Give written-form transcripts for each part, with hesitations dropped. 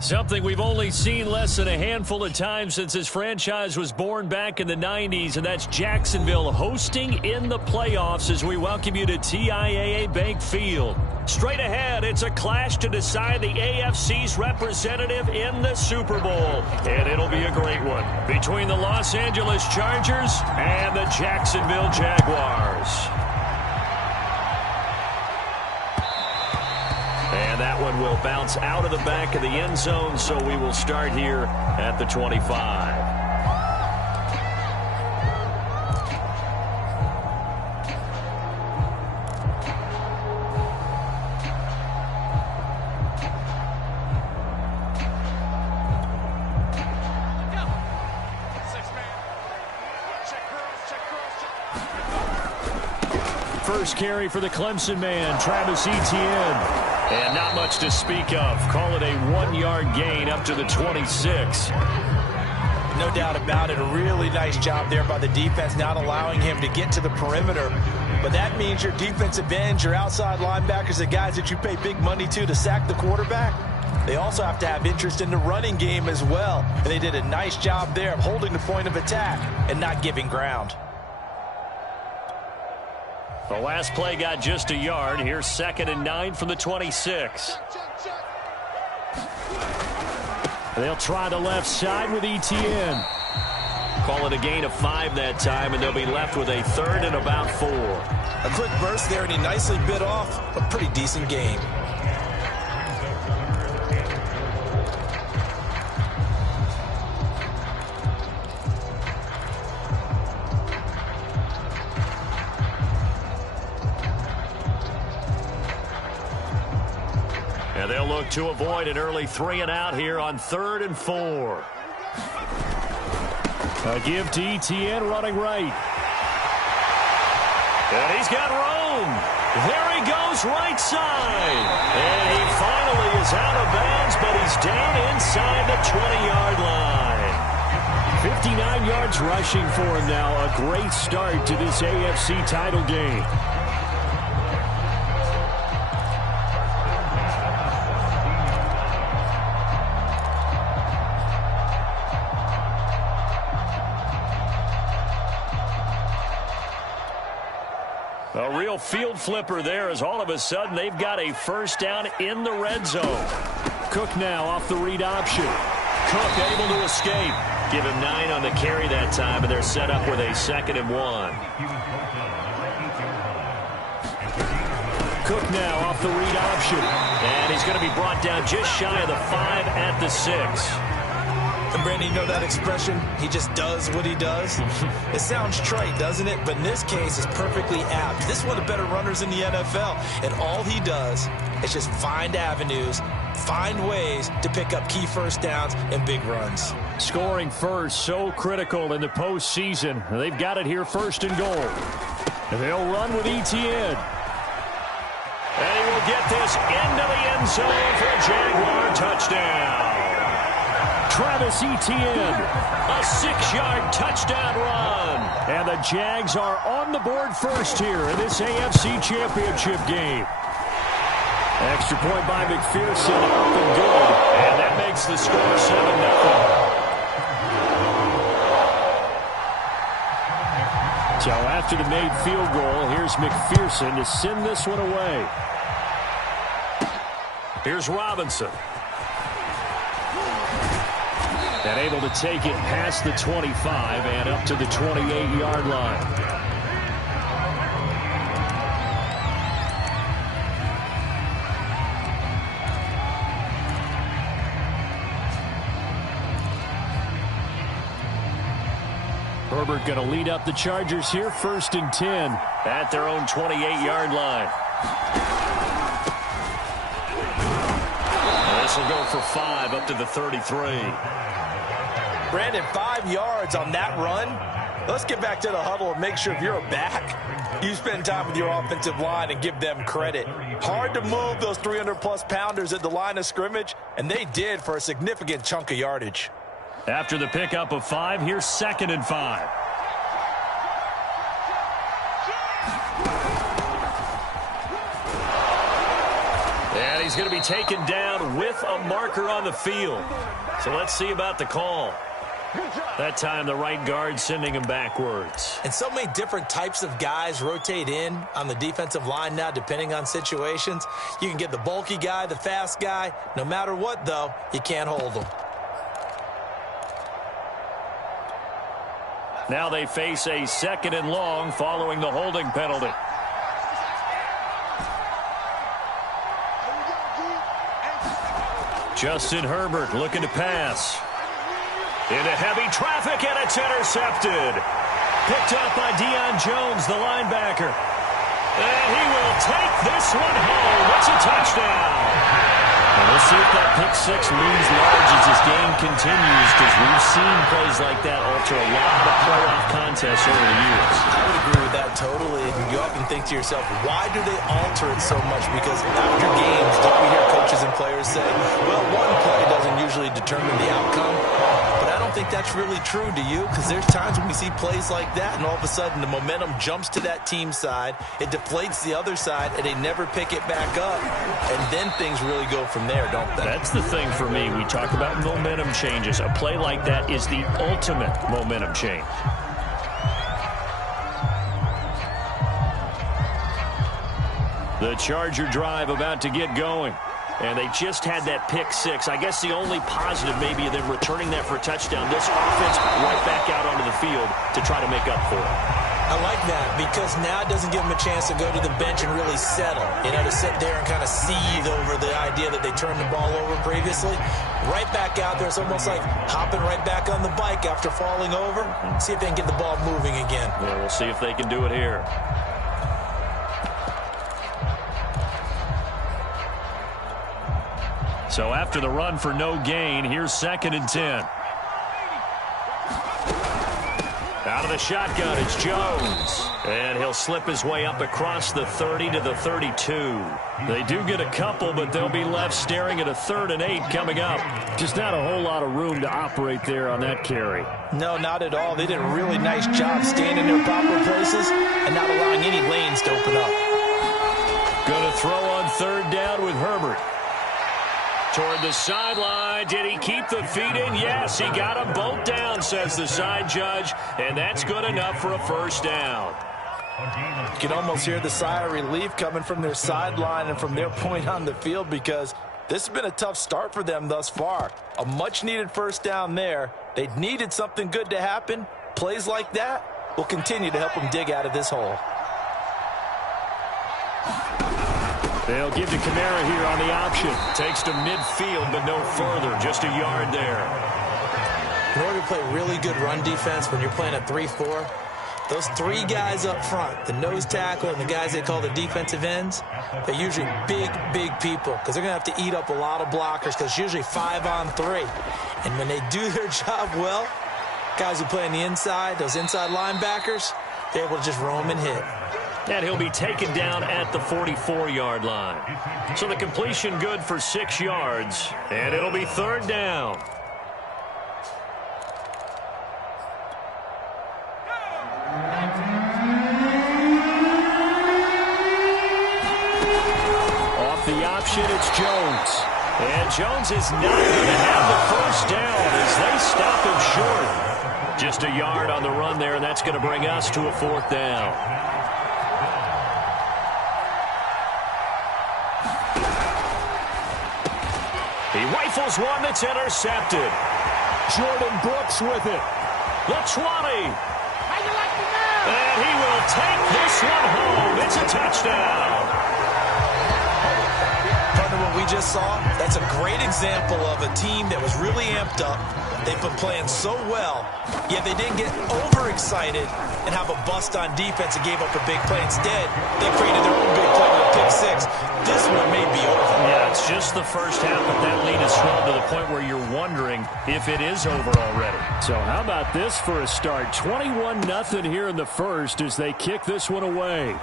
Something we've only seen less than a handful of times since this franchise was born back in the 90s, and that's Jacksonville hosting in the playoffs as we welcome you to TIAA Bank Field. Straight ahead, it's a clash to decide the AFC's representative in the Super Bowl, and it'll be a great one between the Los Angeles Chargers and the Jacksonville Jaguars. And that one will bounce out of the back of the end zone, so we will start here at the 25. First carry for the Clemson man, Travis Etienne. And not much to speak of. Call it a 1-yard gain up to the 26. No doubt about it. A really nice job there by the defense, not allowing him to get to the perimeter. But that means your defensive ends, your outside linebackers, the guys that you pay big money to sack the quarterback, they also have to have interest in the running game as well. And they did a nice job there of holding the point of attack and not giving ground. The last play got just a yard. Here's 2nd and 9 from the 26. They'll try the left side with Etienne. Call it a gain of 5 that time, and they'll be left with a 3rd and about 4. A quick burst there, and he nicely bit off a pretty decent gain. And they'll look to avoid an early 3 and out here on 3rd and 4. A give to Etienne running right. And he's got room. There he goes right side. And he finally is out of bounds, but he's down inside the 20-yard line. 59 yards rushing for him now. A great start to this AFC title game. A real field flipper there as all of a sudden they've got a first down in the red zone. Cook now off the read option. Cook able to escape. Give him 9 on the carry that time, and they're set up with a 2nd and 1. Cook now off the read option. And he's going to be brought down just shy of the 5 at the 6. And Brandon, you know that expression, he just does what he does? It sounds trite, doesn't it? But in this case, it's perfectly apt. This is one of the better runners in the NFL. And all he does is just find avenues, find ways to pick up key first downs and big runs. Scoring first, so critical in the postseason. They've got it here 1st and goal. And they'll run with Etienne. And he will get this into the end zone for a Jaguar touchdown. Travis Etienne, a 6-yard touchdown run. And the Jags are on the board first here in this AFC Championship game. Extra point by McPherson, up and good. And that makes the score 7-0. So after the made field goal, here's McPherson to send this one away. Here's Robinson. And able to take it past the 25 and up to the 28-yard line. Herbert going to lead up the Chargers here, 1st and 10 at their own 28-yard line. This will go for 5 up to the 33. Brandon, 5 yards on that run. Let's get back to the huddle and make sure if you're a back, you spend time with your offensive line and give them credit. Hard to move those 300-plus pounders at the line of scrimmage, and they did for a significant chunk of yardage. After the pickup of 5, here's 2nd and 5. And he's going to be taken down with a marker on the field. So let's see about the call. That time the right guard sending him backwards. And so many different types of guys rotate in on the defensive line now depending on situations. You can get the bulky guy, the fast guy. No matter what, though, you can't hold them. Now they face a 2nd and long following the holding penalty. Justin Herbert looking to pass. Into heavy traffic, and it's intercepted. Picked up by Deion Jones, the linebacker. And he will take this one home. It's a touchdown. And we'll see if that pick six looms large as this game continues, because we've seen plays like that alter a lot of playoff contests over the years. I would agree with that totally. And you often think to yourself, why do they alter it so much? Because after games, don't we hear coaches and players say, well, one play doesn't usually determine the outcome. But I don't think that's really true, do you? Because there's times when we see plays like that, and all of a sudden the momentum jumps to that team side, it deflates the other side, and they never pick it back up. And then things really go from there, don't they? That's the thing for me. We talk about momentum changes. A play like that is the ultimate momentum change. The Charger drive about to get going. And they just had that pick six. I guess the only positive maybe of them returning that for a touchdown. This offense right back out onto the field to try to make up for it. I like that because now it doesn't give them a chance to go to the bench and really settle. You know, to sit there and kind of seethe over the idea that they turned the ball over previously. Right back out there. It's almost like hopping right back on the bike after falling over. See if they can get the ball moving again. Yeah, we'll see if they can do it here. So after the run for no gain, here's 2nd and 10. Out of the shotgun, it's Jones. And he'll slip his way up across the 30 to the 32. They do get a couple, but they'll be left staring at a 3rd and 8 coming up. Just not a whole lot of room to operate there on that carry. No, not at all. They did a really nice job staying in their proper places and not allowing any lanes to open up. Going to throw on 3rd down with Herbert. Toward the sideline. Did he keep the feet in? Yes, he got them both down, says the side judge. And that's good enough for a 1st down. You can almost hear the sigh of relief coming from their sideline and from their point on the field, because this has been a tough start for them thus far. A much-needed 1st down there. They needed something good to happen. Plays like that will continue to help them dig out of this hole. They'll give to Kamara here on the option. Takes to midfield, but no further. Just a yard there. In order to play really good run defense when you're playing a 3-4, those 3 guys up front, the nose tackle and the guys they call the defensive ends, they're usually big, big people because they're going to have to eat up a lot of blockers because it's usually 5 on 3. And when they do their job well, guys who play on the inside, those inside linebackers, they're able to just roam and hit. And he'll be taken down at the 44-yard line. So the completion good for 6 yards. And it'll be 3rd down. Off the option, it's Jones. And Jones is not going to have the 1st down as they stop him short. Just a yard on the run there, and that's going to bring us to a 4th down. He rifles one that's intercepted. Jordan Brooks with it. The 20. And he will take this one home. It's a touchdown. Partner, what we just saw, that's a great example of a team that was really amped up. They've been playing so well, yet they didn't get overexcited and have a bust on defense and gave up a big play. Instead, they created their own big play with a pick six. This one may be over. Yeah, it's just the first half, but that lead has swelled to the point where you're wondering if it is over already. So how about this for a start? 21-0 here in the first as they kick this one away.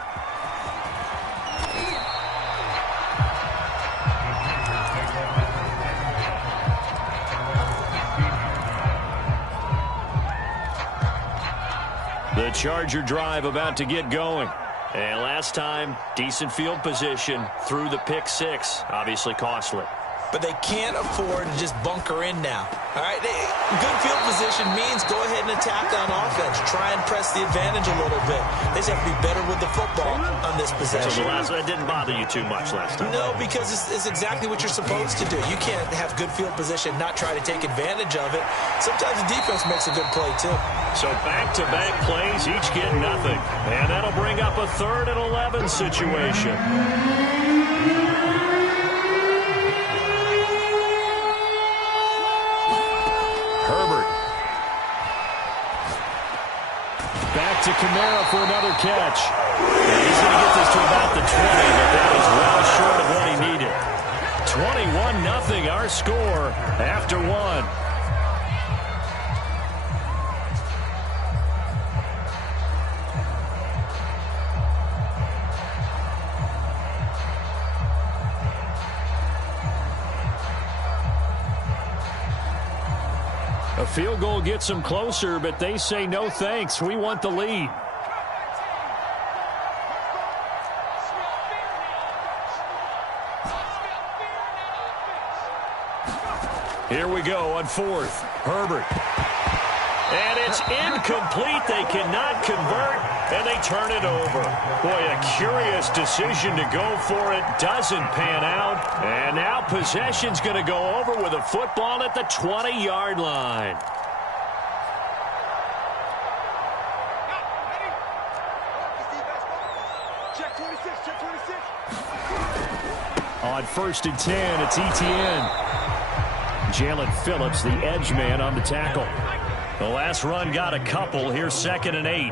The Charger drive about to get going. And last time, decent field position through the pick six. Obviously costly. But they can't afford to just bunker in now. All right, good field position means go ahead and attack on offense. Try and press the advantage a little bit. They just have to be better with the football on this possession. So that didn't bother you too much last time? No, because it's exactly what you're supposed to do. You can't have good field position, not try to take advantage of it. Sometimes the defense makes a good play, too. So back-to-back plays, each get nothing. And that'll bring up a 3rd and 11 situation. Herbert. Back to Kamara for another catch. He's going to get this to about the 20, but that is well short of what he needed. 21-0 our score after one. A field goal gets them closer, but they say no thanks. We want the lead. Here we go on 4th. Herbert. And it's incomplete. They cannot convert, and they turn it over. Boy, a curious decision to go for it. Doesn't pan out. And now possession's going to go over with a football at the 20-yard line. On 1st and 10, it's Etienne. Jalen Phillips, the edge man, on the tackle. The last run got a couple. Here's 2nd and 8.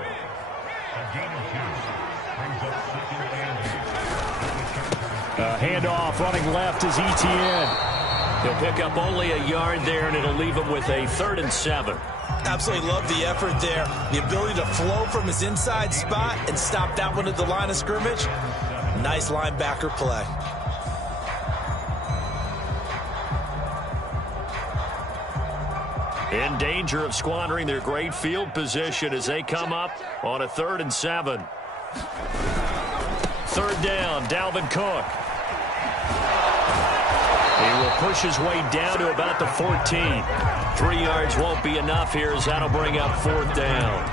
Handoff running left is Etienne. He'll pick up only a yard there, and it'll leave him with a 3rd and 7. Absolutely love the effort there. The ability to flow from his inside spot and stop that one at the line of scrimmage. Nice linebacker play. In danger of squandering their great field position as they come up on a 3rd and 7. 3rd down, Dalvin Cook. He will push his way down to about the 14. 3 yards won't be enough here as that'll bring up 4th down.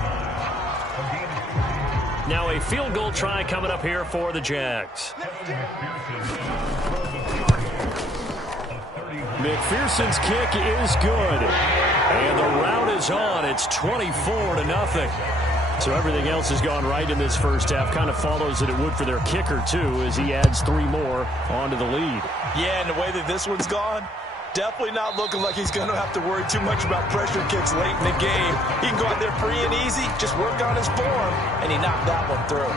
Now a field goal try coming up here for the Jags. McPherson's kick is good. And the route is on. It's 24-0. So everything else has gone right in this first half. Kind of follows that it would for their kicker, too, as he adds 3 more onto the lead. Yeah, and the way that this one's gone, definitely not looking like he's going to have to worry too much about pressure kicks late in the game. He can go out there free and easy, just work on his form, and he knocked that one through.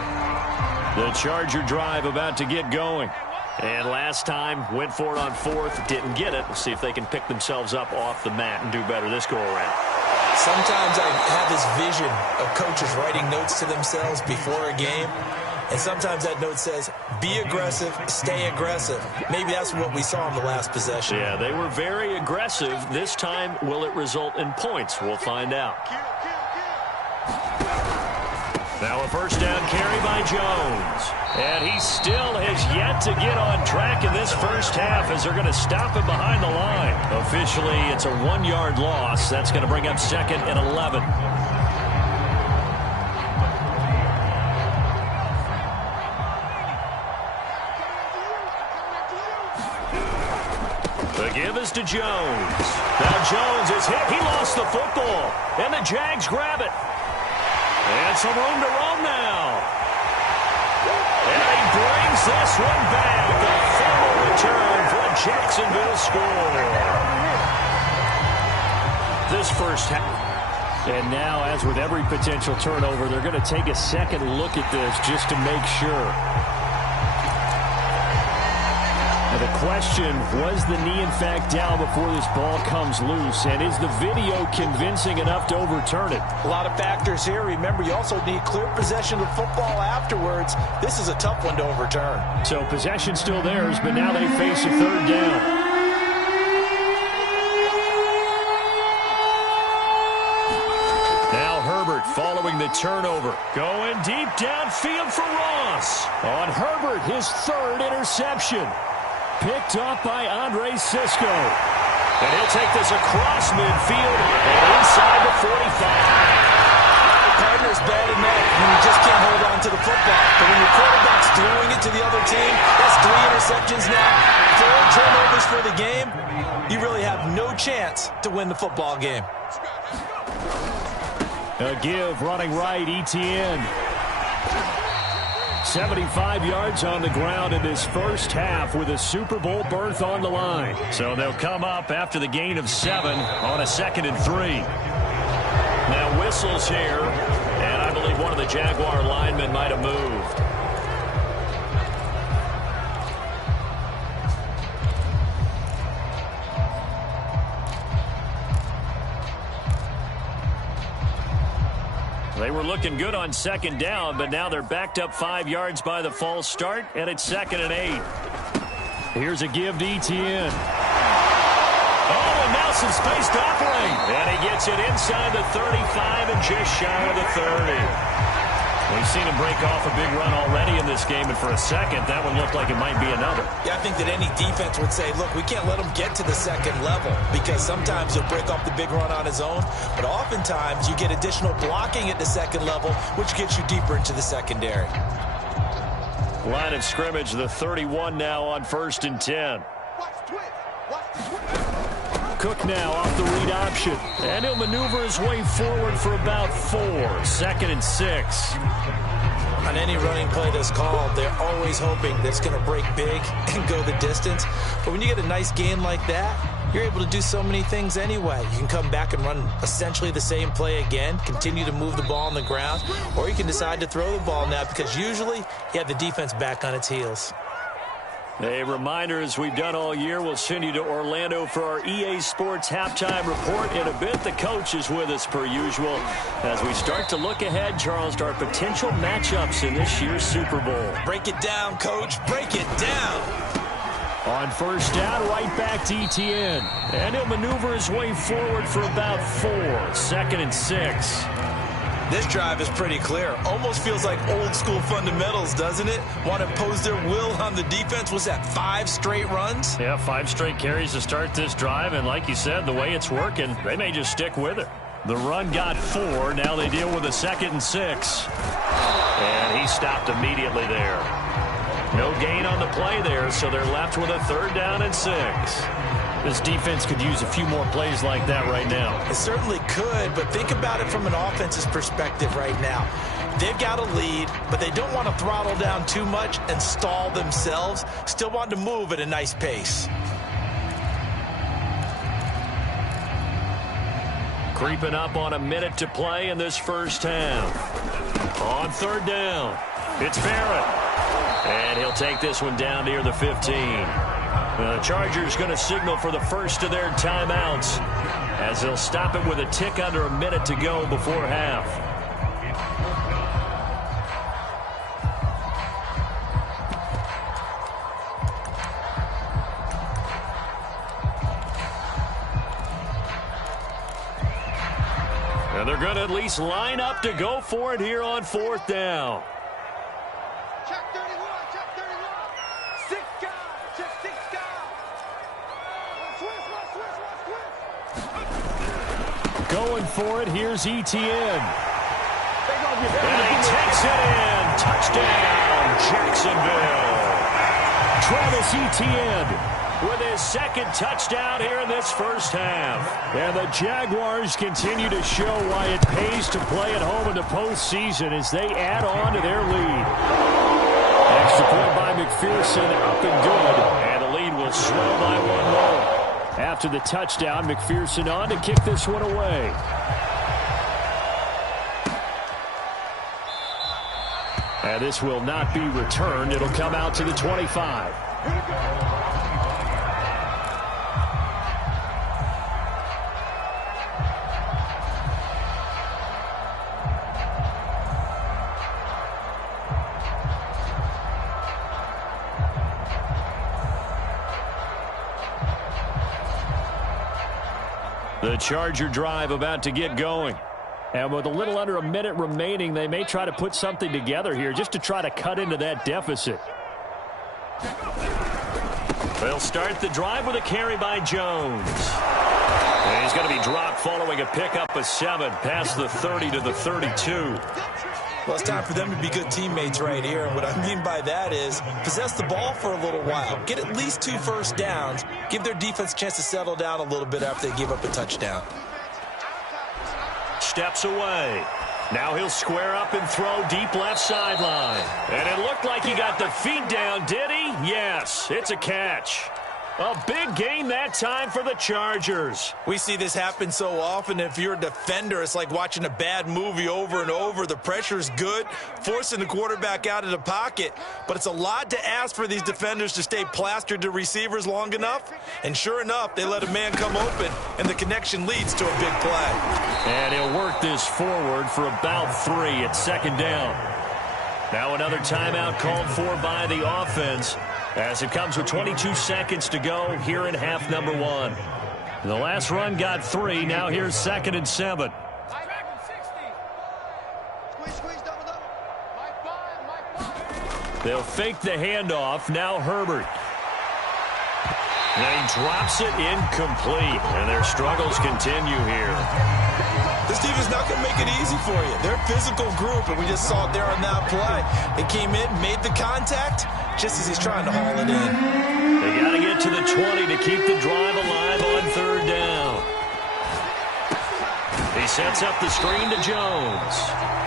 The Charger drive about to get going. And last time, went for it on 4th, didn't get it. We'll see if they can pick themselves up off the mat and do better this go-around. Sometimes I have this vision of coaches writing notes to themselves before a game, and sometimes that note says, be aggressive, stay aggressive. Maybe that's what we saw in the last possession. Yeah, they were very aggressive. This time, will it result in points? We'll find out. Now a 1st down carry by Jones. And he still has yet to get on track in this first half as they're going to stop him behind the line. Officially, it's a 1-yard loss. That's going to bring up 2nd and 11. The give is to Jones. Now Jones is hit. He lost the football. And the Jags grab it. And some room to roam now. And he brings this one back. A fumble return for a Jacksonville score. This first half. And now, as with every potential turnover, they're going to take a second look at this just to make sure. Now the question, was the knee in fact down before this ball comes loose? And is the video convincing enough to overturn it? A lot of factors here. Remember, you also need clear possession of football afterwards. This is a tough one to overturn. So possession still theirs, but now they face a 3rd down. Now Herbert following the the turnover. Going deep downfield for Ross. On Herbert, his third interception. Picked up by Andre Cisco. And he'll take this across midfield and inside the 45. Partner's bad enough when you just can't hold on to the football. But when your quarterback's throwing it to the other team, that's 3 interceptions now, 4 turnovers for the game. You really have no chance to win the football game. A give running right, Etienne. 75 yards on the ground in this first half with a Super Bowl berth on the line. So they'll come up after the gain of 7 on a 2nd and 3. Now whistles here, and I believe one of the Jaguar linemen might have moved. They were looking good on 2nd down, but now they're backed up 5 yards by the false start, and it's 2nd and 8. Here's a give to Etienne. Oh, and now some space to operate. And he gets it inside the 35 and just shy of the 30. We've seen him break off a big run already in this game, and for a second, that one looked like it might be another. Yeah, I think that any defense would say, look, we can't let him get to the 2nd level because sometimes he'll break off the big run on his own, but oftentimes you get additional blocking at the 2nd level, which gets you deeper into the secondary. Line of scrimmage, the 31 now on 1st and 10. Cook now off the read option. And he'll maneuver his way forward for about 4. 2nd and 6. On any running play that's called, they're always hoping that it's going to break big and go the distance. But when you get a nice gain like that, you're able to do so many things anyway. You can come back and run essentially the same play again, continue to move the ball on the ground, or you can decide to throw the ball now because usually you have the defense back on its heels. A reminder, as we've done all year, we'll send you to Orlando for our EA Sports halftime report in a bit. The coach is with us per usual as we start to look ahead, Charles, to our potential matchups in this year's Super Bowl. Break it down, Coach. Break it down. On 1st down, right back to Etienne. And he'll maneuver his way forward for about 4. 2nd and 6. This drive is pretty clear. Almost feels like old school fundamentals, doesn't it? Want to impose their will on the defense. Was that 5 straight runs? Yeah, 5 straight carries to start this drive. And like you said, the way it's working, they may just stick with it. The run got 4. Now they deal with a 2nd and 6. And he stopped immediately there. No gain on the play there, so they're left with a 3rd down and 6. This defense could use a few more plays like that right now. It certainly could, but think about it from an offense's perspective right now. They've got a lead, but they don't want to throttle down too much and stall themselves. Still want to move at a nice pace. Creeping up on a minute to play in this first half. On 3rd down, it's Barrett. And he'll take this one down near the 15. The Chargers going to signal for the first of their timeouts as they'll stop it with a tick under a minute to go before half. And they're going to at least line up to go for it here on 4th down. Going for it, here's Etienne. And he takes it in. Touchdown, Jacksonville. Travis Etienne with his 2nd touchdown here in this first half. And the Jaguars continue to show why it pays to play at home in the postseason as they add on to their lead. Extra point by McPherson, up and good. And the lead will swell by 1 more. After the touchdown, McPherson on to kick this one away. And this will not be returned. It'll come out to the 25. The Charger drive about to get going. And with a little under a minute remaining, they may try to put something together here just to try to cut into that deficit. They'll start the drive with a carry by Jones. And he's going to be dropped following a pickup of 7 past the 30 to the 32. Well, it's time for them to be good teammates right here. And what I mean by that is possess the ball for a little while. Get at least 2 first downs. Give their defense a chance to settle down a little bit after they give up a touchdown. Steps away. Now he'll square up and throw deep left sideline. And it looked like he got the feet down, did he? Yes, it's a catch. A big gain that time for the Chargers. We see this happen so often. If you're a defender, it's like watching a bad movie over and over. The pressure's good, forcing the quarterback out of the pocket. But it's a lot to ask for these defenders to stay plastered to receivers long enough. And sure enough, they let a man come open, and the connection leads to a big play. And he'll work this forward for about 3 at second down. Now another timeout called for by the offense, as it comes with 22 seconds to go here in half number 1. The last run got 3. Now here's 2nd and 7. They'll fake the handoff. Now Herbert. And he drops it incomplete. And their struggles continue here. This team is not going to make it easy for you. They're a physical group, and we just saw it there on that play. They came in, made the contact, just as he's trying to haul it in. They got to get to the 20 to keep the drive alive on 3rd down. He sets up the screen to Jones.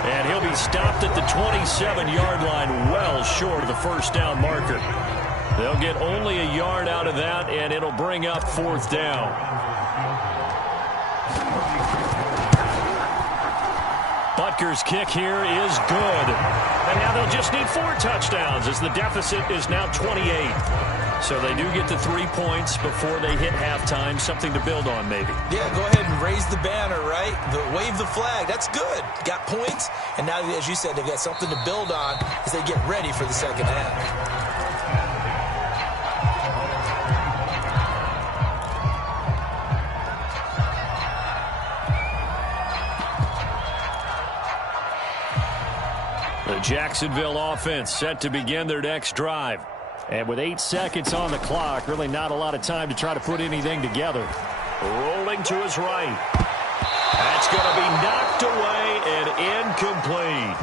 And he'll be stopped at the 27-yard line, well short of the first down marker. They'll get only a yard out of that, and it'll bring up 4th down. Butker's kick here is good. And now they'll just need 4 touchdowns as the deficit is now 28. So they do get the 3 points before they hit halftime. Something to build on, maybe. Yeah, go ahead and raise the banner, right? Wave the flag. That's good. Got points. And now, as you said, they've got something to build on as they get ready for the second half. The Jacksonville offense set to begin their next drive. And with 8 seconds on the clock, really not a lot of time to try to put anything together. Rolling to his right. That's going to be knocked away and incomplete.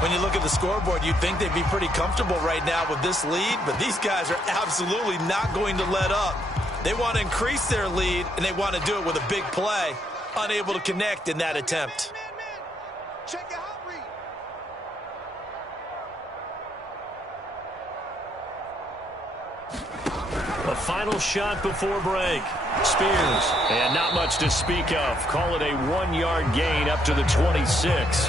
When you look at the scoreboard, you'd think they'd be pretty comfortable right now with this lead, but these guys are absolutely not going to let up. They want to increase their lead, and they want to do it with a big play. Unable to connect in that attempt. Check out. A final shot before break. Spears. And not much to speak of. Call it a 1-yard gain up to the 26.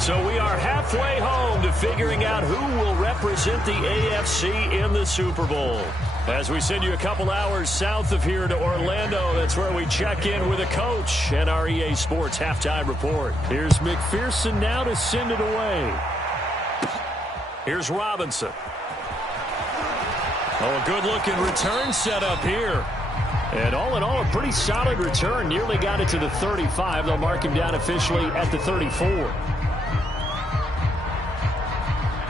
So we are halfway home to figuring out who will represent the AFC in the Super Bowl. As we send you a couple hours south of here to Orlando, that's where we check in with a coach and our EA Sports halftime report. Here's McPherson now to send it away. Here's Robinson. Oh, a good-looking return set up here. And all in all, a pretty solid return. Nearly got it to the 35. They'll mark him down officially at the 34.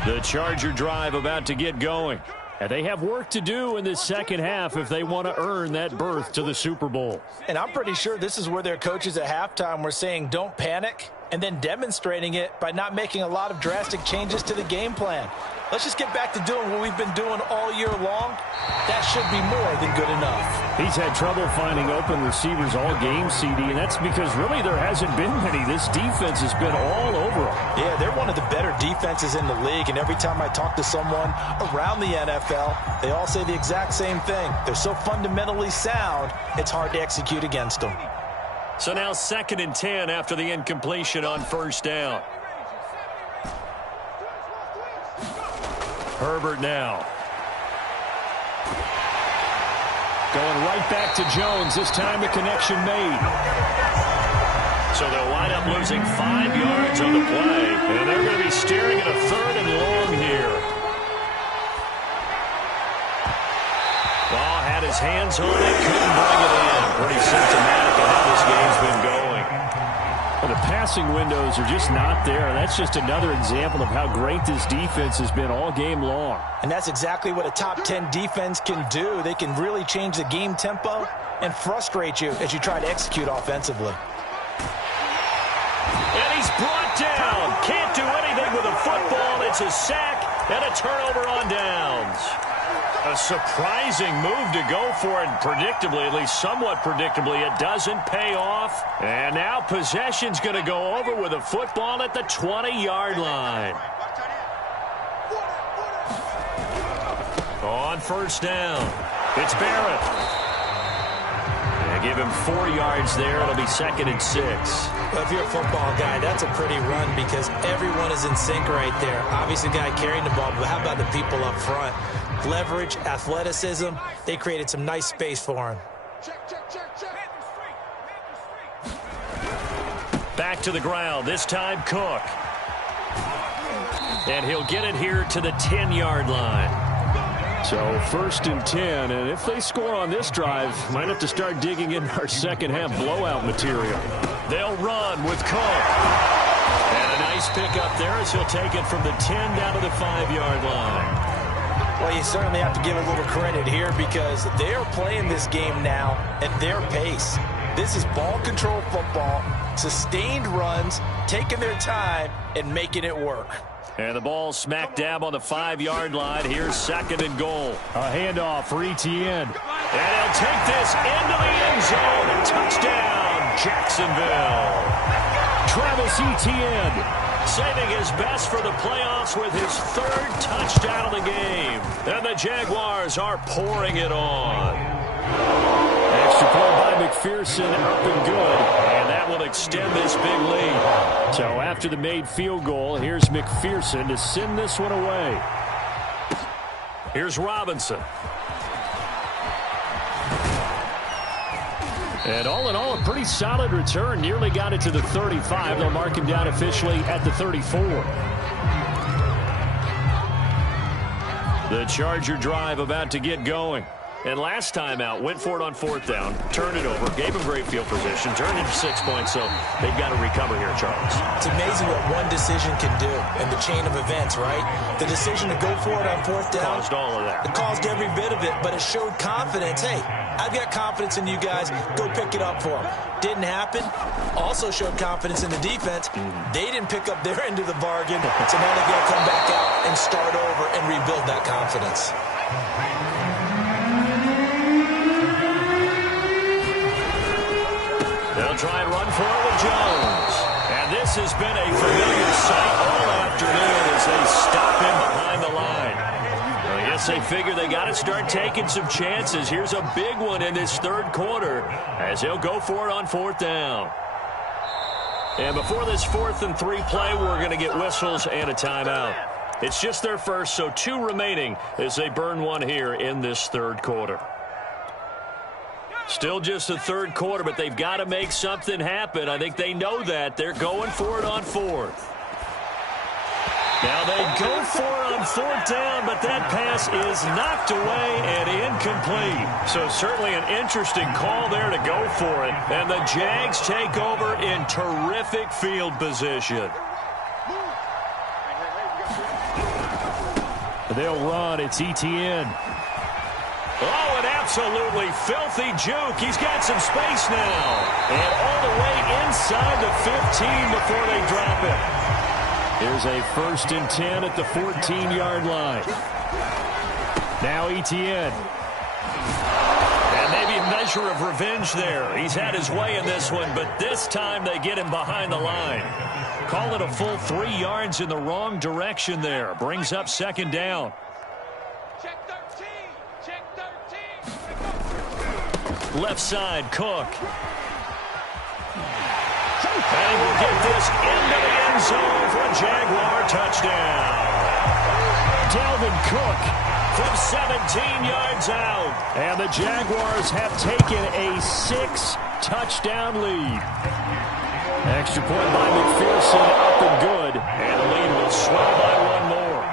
The Charger drive about to get going. And they have work to do in this second half if they want to earn that berth to the Super Bowl. And I'm pretty sure this is where their coaches at halftime were saying don't panic, and then demonstrating it by not making a lot of drastic changes to the game plan. Let's just get back to doing what we've been doing all year long. That should be more than good enough. He's had trouble finding open receivers all game, CD, and that's because really there hasn't been many. This defense has been all over them. Yeah, they're one of the better defenses in the league, and every time I talk to someone around the NFL, they all say the exact same thing. They're so fundamentally sound, it's hard to execute against them. So now 2nd and 10 after the incompletion on 1st down. Herbert now. Going right back to Jones. This time the connection made. So they'll wind up losing 5 yards on the play. And they're going to be staring at a 3rd and long here. Ball had his hands on it. Couldn't bring it in. Pretty symptomatic of how this game's been going. Well, the passing windows are just not there. That's just another example of how great this defense has been all game long. And that's exactly what a top 10 defense can do. They can really change the game tempo and frustrate you as you try to execute offensively. And he's brought down. Can't do anything with a football. It's a sack and a turnover on downs. A surprising move to go for it. Predictably, at least somewhat predictably, it doesn't pay off. And now possession's going to go over with a football at the 20-yard line. On first down, it's Barrett. Give him 4 yards there. It'll be 2nd and 6. Well, if you're a football guy, that's a pretty run because everyone is in sync right there. Obviously, the guy carrying the ball, but how about the people up front? Leverage, athleticism, they created some nice space for him. Back to the ground, this time Cook. And he'll get it here to the 10-yard line. So 1st and 10, and if they score on this drive, might have to start digging in our second half blowout material. They'll run with Cook. And a nice pickup there as he'll take it from the 10 down to the 5-yard line. Well, you certainly have to give a little credit here because they're playing this game now at their pace. This is ball control football, sustained runs, taking their time and making it work. And the ball smack dab on the 5-yard line. Here's 2nd and goal. A handoff for Etienne. And he'll take this into the end zone. Touchdown, Jacksonville. Travis Etienne saving his best for the playoffs with his 3rd touchdown of the game. And the Jaguars are pouring it on. Extra point by McPherson, up and good. And that will extend this big lead. So after the made field goal, here's McPherson to send this one away. Here's Robinson. And all in all, a pretty solid return. Nearly got it to the 35. They'll mark him down officially at the 34. The Charger drive about to get going. And last time out, went for it on 4th down, turned it over, gave him great field position, turned it to 6 points, so they've got to recover here, Charles. It's amazing what one decision can do in the chain of events, right? The decision to go for it on 4th down. Caused all of that. It caused every bit of it, but it showed confidence. Hey, I've got confidence in you guys. Go pick it up for them. Didn't happen. Also showed confidence in the defense. They didn't pick up their end of the bargain, so now they've got to come back out and start over and rebuild that confidence. They'll try and run for it with Jones. And this has been a familiar sight all afternoon as they stop him behind the line. I guess they figure they got to start taking some chances. Here's a big one in this 3rd quarter as he'll go for it on 4th down. And before this 4th and 3 play, we're going to get whistles and a timeout. It's just their first, so 2 remaining as they burn one here in this 3rd quarter. Still just the 3rd quarter, but they've got to make something happen. I think they know that. They're going for it on 4th. Now they go for it on 4th down, but that pass is knocked away and incomplete. So certainly an interesting call there to go for it. And the Jags take over in terrific field position. They'll run. It's Etienne. Oh, an absolutely filthy juke. He's got some space now. And all the way inside the 15 before they drop it. Here's a 1st and 10 at the 14-yard line. Now Etienne. And maybe a measure of revenge there. He's had his way in this one, but this time they get him behind the line. Call it a full 3 yards in the wrong direction there. Brings up 2nd down. Left side, Cook. And we'll get this into the end zone for a Jaguar touchdown. Dalvin Cook from 17 yards out. And the Jaguars have taken a 6-touchdown lead. Extra point by McPherson, up and good. And the lead will swell by 1 more.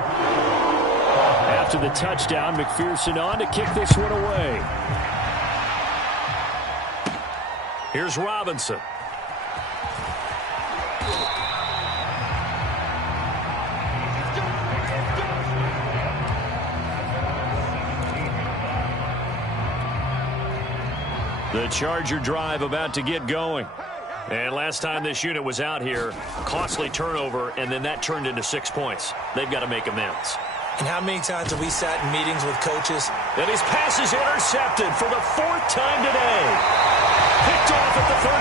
After the touchdown, McPherson on to kick this one away. Here's Robinson. The Charger drive about to get going. And last time this unit was out here, costly turnover, and then that turned into 6 points. They've got to make amends. And how many times have we sat in meetings with coaches? And his pass is intercepted for the 4th time today. Picked off at the 35.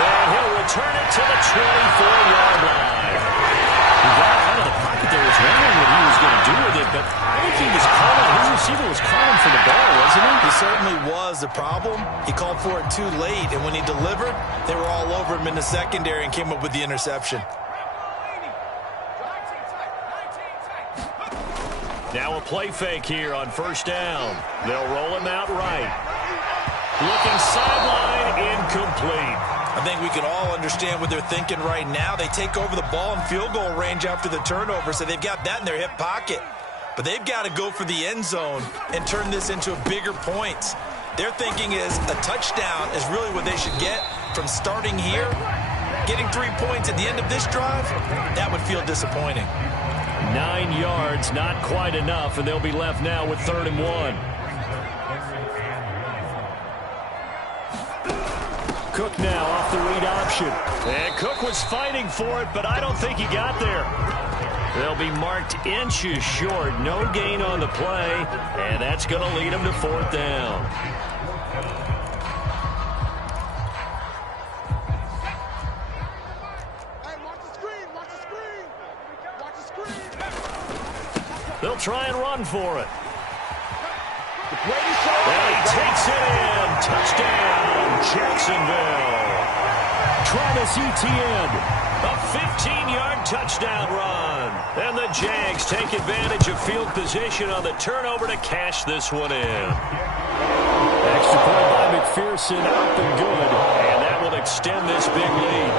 And he'll return it to the 24-yard line. He got out of the pocket there, was wondering what he was going to do with it, but I think he was calling. His receiver was calling for the ball, wasn't he? He certainly was. The problem, he called for it too late, and when he delivered, they were all over him in the secondary and came up with the interception. Now a play fake here on first down. They'll roll him out right. Looking sideline, incomplete. I think we can all understand what they're thinking right now. They take over the ball in field goal range after the turnover, so they've got that in their hip pocket. But they've got to go for the end zone and turn this into a bigger points. Their thinking is a touchdown is really what they should get from starting here. Getting 3 points at the end of this drive, that would feel disappointing. 9 yards, not quite enough, and they'll be left now with 3rd and 1. Cook now off the read option. And Cook was fighting for it, but I don't think he got there. They'll be marked inches short. No gain on the play, and that's going to lead them to 4th down. Hey, watch the screen, watch the screen. Watch the screen. They'll try and run for it. And he takes it in. Touchdown, Jacksonville. Travis Etienne, a 15-yard touchdown run. And the Jags take advantage of field position on the turnover to cash this one in. Extra point by McPherson, up and good. And that will extend this big lead.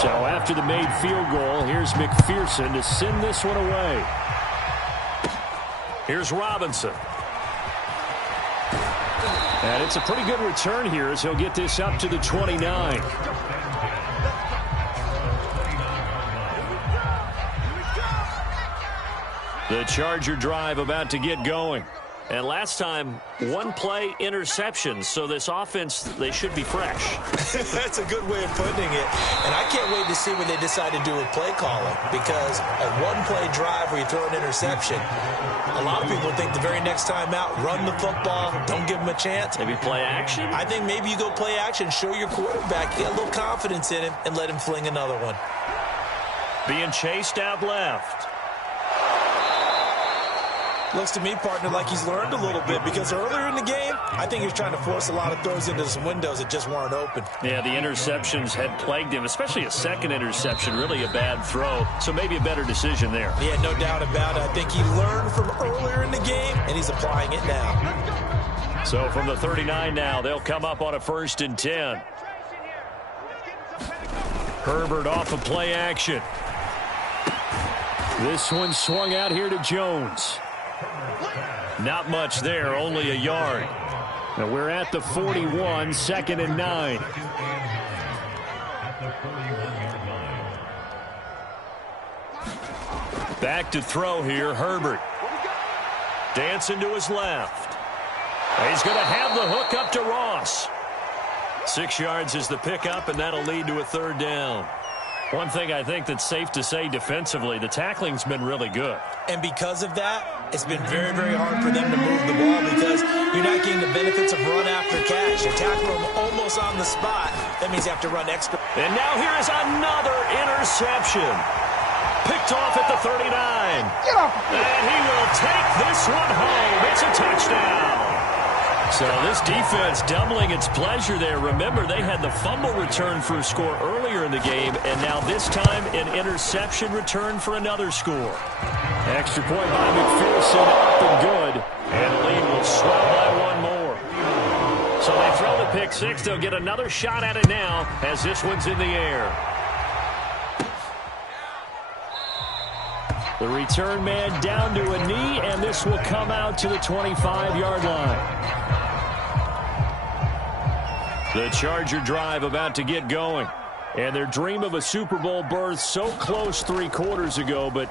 So after the made field goal, here's McPherson to send this one away. Here's Robinson. And it's a pretty good return here as he'll get this up to the 29. The Charger drive about to get going. And last time, 1 play interception, so this offense, they should be fresh. That's a good way of putting it. And I can't wait to see what they decide to do with play calling, because a 1-play drive where you throw an interception, a lot of people think the very next time out, run the football, don't give them a chance. Maybe play action? I think maybe you go play action, show your quarterback, get a little confidence in him, and let him fling another one. Being chased out left. Looks to me, partner, like he's learned a little bit, because earlier in the game, I think he was trying to force a lot of throws into some windows that just weren't open. Yeah, the interceptions had plagued him, especially a second interception, really a bad throw. So maybe a better decision there. Yeah, no doubt about it. I think he learned from earlier in the game, and he's applying it now. So from the 39 now, they'll come up on a 1st and 10. Herbert off of play action. This one swung out here to Jones. Not much there, only a yard. Now we're at the 41, 2nd and 9. Back to throw here, Herbert. Dancing to his left. He's going to have the hook up to Ross. 6 yards is the pickup, and that'll lead to a 3rd down. One thing I think that's safe to say defensively, the tackling's been really good. And because of that, it's been very, very hard for them to move the ball, because you're not getting the benefits of run after catch. You tackle them almost on the spot. That means you have to run extra. And now here is another interception. Picked off at the 39. Get off the field. And he will take this one home. It's a touchdown. So this defense doubling its pleasure there. Remember, they had the fumble return for a score earlier in the game, and now this time an interception return for another score. Extra point by McPherson, up and good. And the lead will swell by 1 more. So they throw the pick 6. They'll get another shot at it now as this one's in the air. The return man down to a knee, and this will come out to the 25-yard line. The Charger drive about to get going. And their dream of a Super Bowl berth so close 3 quarters ago, but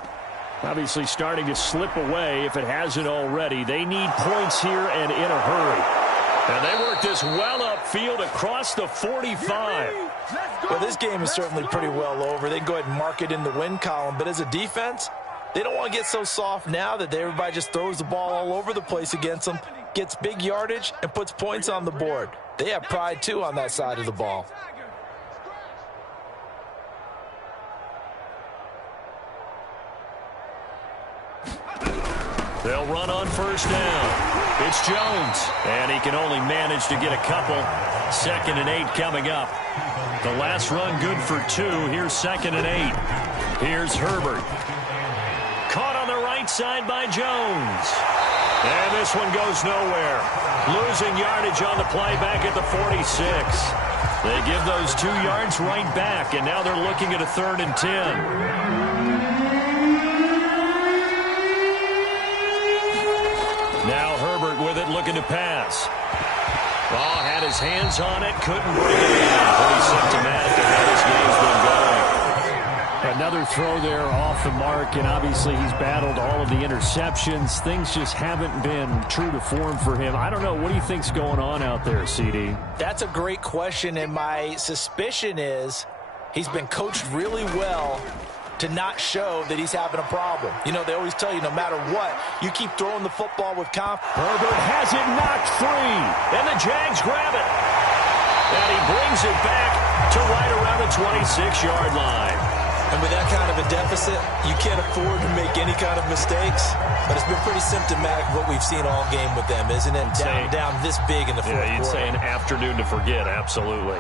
obviously starting to slip away if it hasn't already. They need points here and in a hurry. And they work this well up upfield across the 45. Well, this game is certainly pretty well over. They can go ahead and mark it in the win column. But as a defense, they don't want to get so soft now that everybody just throws the ball all over the place against them, gets big yardage, and puts points on the board. They have pride, too, on that side of the ball. They'll run on first down. It's Jones, and he can only manage to get a couple. 2nd and 8 coming up. The last run good for 2. Here's 2nd and 8. Here's Herbert. Caught on the right side by Jones. And this one goes nowhere. Losing yardage on the play back at the 46. They give those 2 yards right back, and now they're looking at a 3rd and 10. Now Herbert with it, looking to pass. Oh, had his hands on it, couldn't bring it in. Pretty symptomatic of how this game's been going. Another throw there off the mark, and obviously he's battled all of the interceptions. Things just haven't been true to form for him. I don't know. What do you think's going on out there, CD? That's a great question, and my suspicion is he's been coached really well to not show that he's having a problem. You know, they always tell you no matter what, you keep throwing the football with confidence. Herbert has it knocked free, and the Jags grab it. And he brings it back to right around the 26-yard line. And with that kind of a deficit, you can't afford to make any kind of mistakes. But it's been pretty symptomatic of what we've seen all game with them, isn't it? Down this big in the fourth quarter. Yeah, you'd say an afternoon to forget, absolutely.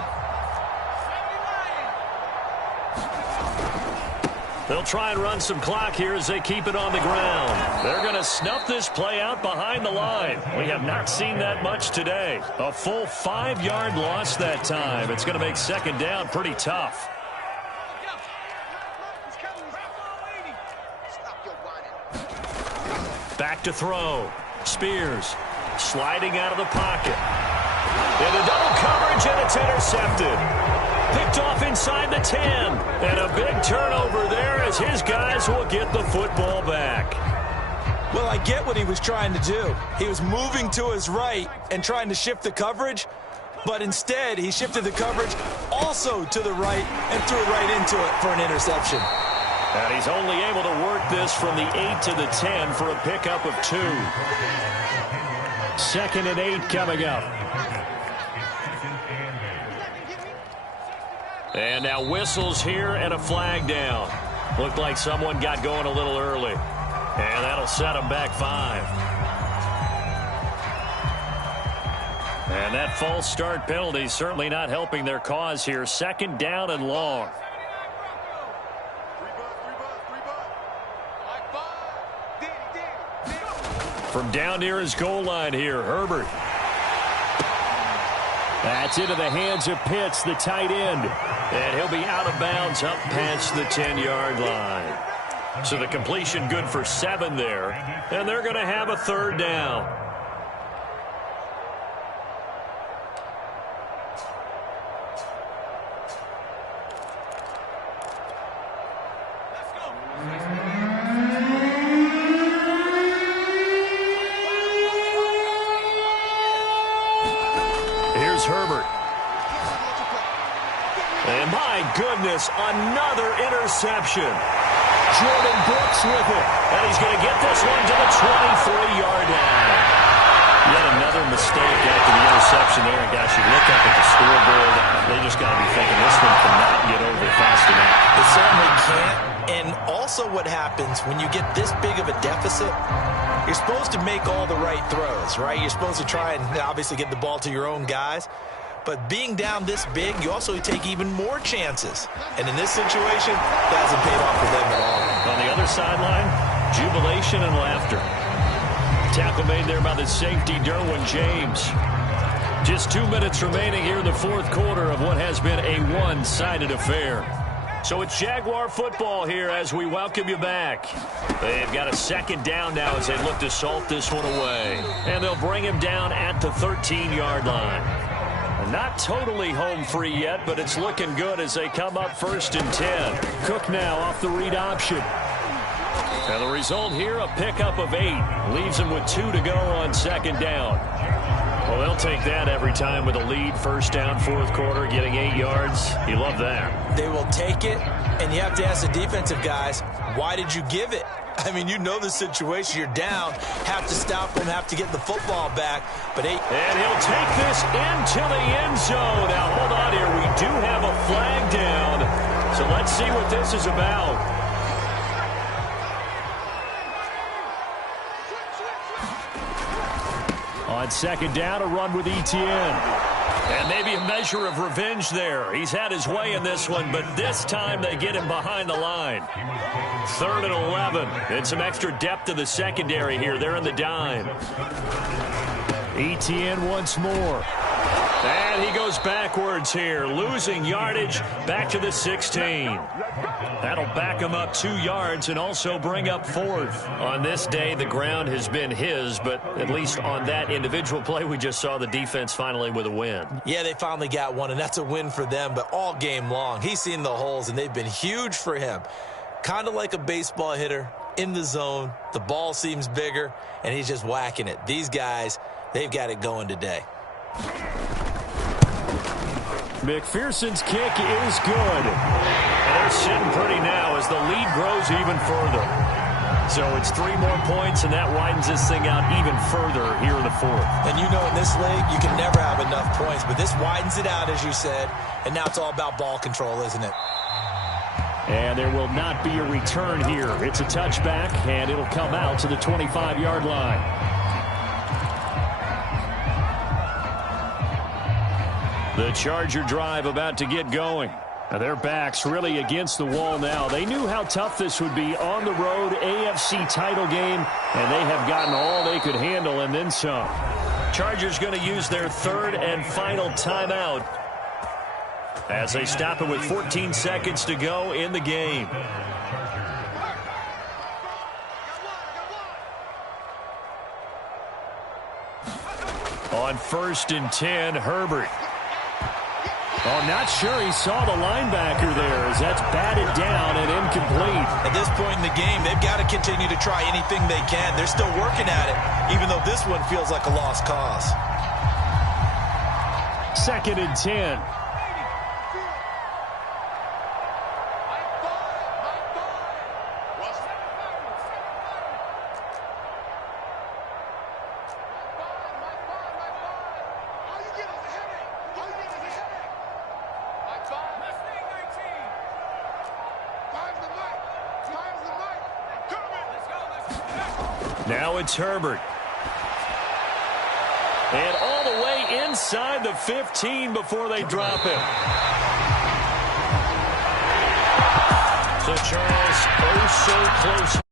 They'll try and run some clock here as they keep it on the ground. They're going to snuff this play out behind the line. We have not seen that much today. A full 5-yard loss that time. It's going to make 2nd down pretty tough. Back to throw. Spears sliding out of the pocket. Into double coverage, and it's intercepted. Picked off inside the 10. And a big turnover there as his guys will get the football back. Well, I get what he was trying to do. He was moving to his right and trying to shift the coverage, but instead he shifted the coverage also to the right and threw right into it for an interception. And he's only able to work this from the 8 to the 10 for a pickup of 2. 2nd and 8 coming up. And now whistles here and a flag down. Looked like someone got going a little early. And that'll set them back 5. And that false start penalty certainly not helping their cause here. 2nd down and long. From down near his goal line here, Herbert. That's into the hands of Pitts, the tight end. And he'll be out of bounds up past the 10-yard line. So the completion good for 7 there. And they're going to have a 3rd down. Here's Herbert. And my goodness, another interception. Jordan Brooks with it. And he's going to get this one to the 23-yard line. Yet another mistake after the interception there. And gosh, you look up at the scoreboard, they just got to be thinking this one cannot get over fast enough. It certainly can't. And also what happens when you get this big of a deficit, you're supposed to make all the right throws, right? You're supposed to try and obviously get the ball to your own guys. But being down this big, you also take even more chances. And in this situation, that hasn't paid off for them at all. On the other sideline, jubilation and laughter. Tackle made there by the safety, Derwin James. Just 2 minutes remaining here in the fourth quarter of what has been a one-sided affair. So it's Jaguar football here as we welcome you back. They've got a 2nd down now as they look to salt this one away. And they'll bring him down at the 13-yard line. Not totally home free yet, but it's looking good as they come up 1st and 10. Cook now off the read option. And the result here, a pickup of 8. Leaves him with 2 to go on 2nd down. Well, they'll take that every time with a lead. First down, fourth quarter, getting 8 yards. You love that. They will take it, and you have to ask the defensive guys, why did you give it? I mean, you know the situation. You're down, have to stop them, have to get the football back. But and he'll take this into the end zone. Now, hold on here. We do have a flag down. So let's see what this is about. On second down, a run with Etienne. And maybe a measure of revenge there. He's had his way in this one, but this time they get him behind the line. 3rd and 11. And some extra depth to the secondary here. They're in the dime. Etienne once more. And he goes backwards here, losing yardage back to the 16. That'll back him up 2 yards and also bring up 4th. On this day, the ground has been his, but at least on that individual play, we just saw the defense finally with a win. Yeah, they finally got one, and that's a win for them, but all game long, he's seen the holes, and they've been huge for him. Kind of like a baseball hitter in the zone. The ball seems bigger, and he's just whacking it. These guys, they've got it going today. McPherson's kick is good. And they're sitting pretty now as the lead grows even further. So it's 3 more points, and that widens this thing out even further here in the 4th. And you know in this league, you can never have enough points, but this widens it out, as you said, and now it's all about ball control, isn't it? And there will not be a return here. It's a touchback, and it'll come out to the 25-yard line. The Charger drive about to get going. Now their backs really against the wall now. They knew how tough this would be on the road, AFC title game, and they have gotten all they could handle and then some. Chargers going to use their 3rd and final timeout as they stop it with 14 seconds to go in the game. On 1st and 10, Herbert. Oh, not sure he saw the linebacker there as that's batted down and incomplete. At this point in the game, they've got to continue to try anything they can. They're still working at it, even though this one feels like a lost cause. 2nd and 10. Now it's Herbert. And all the way inside the 15 before they drop him. So Charles, oh so close.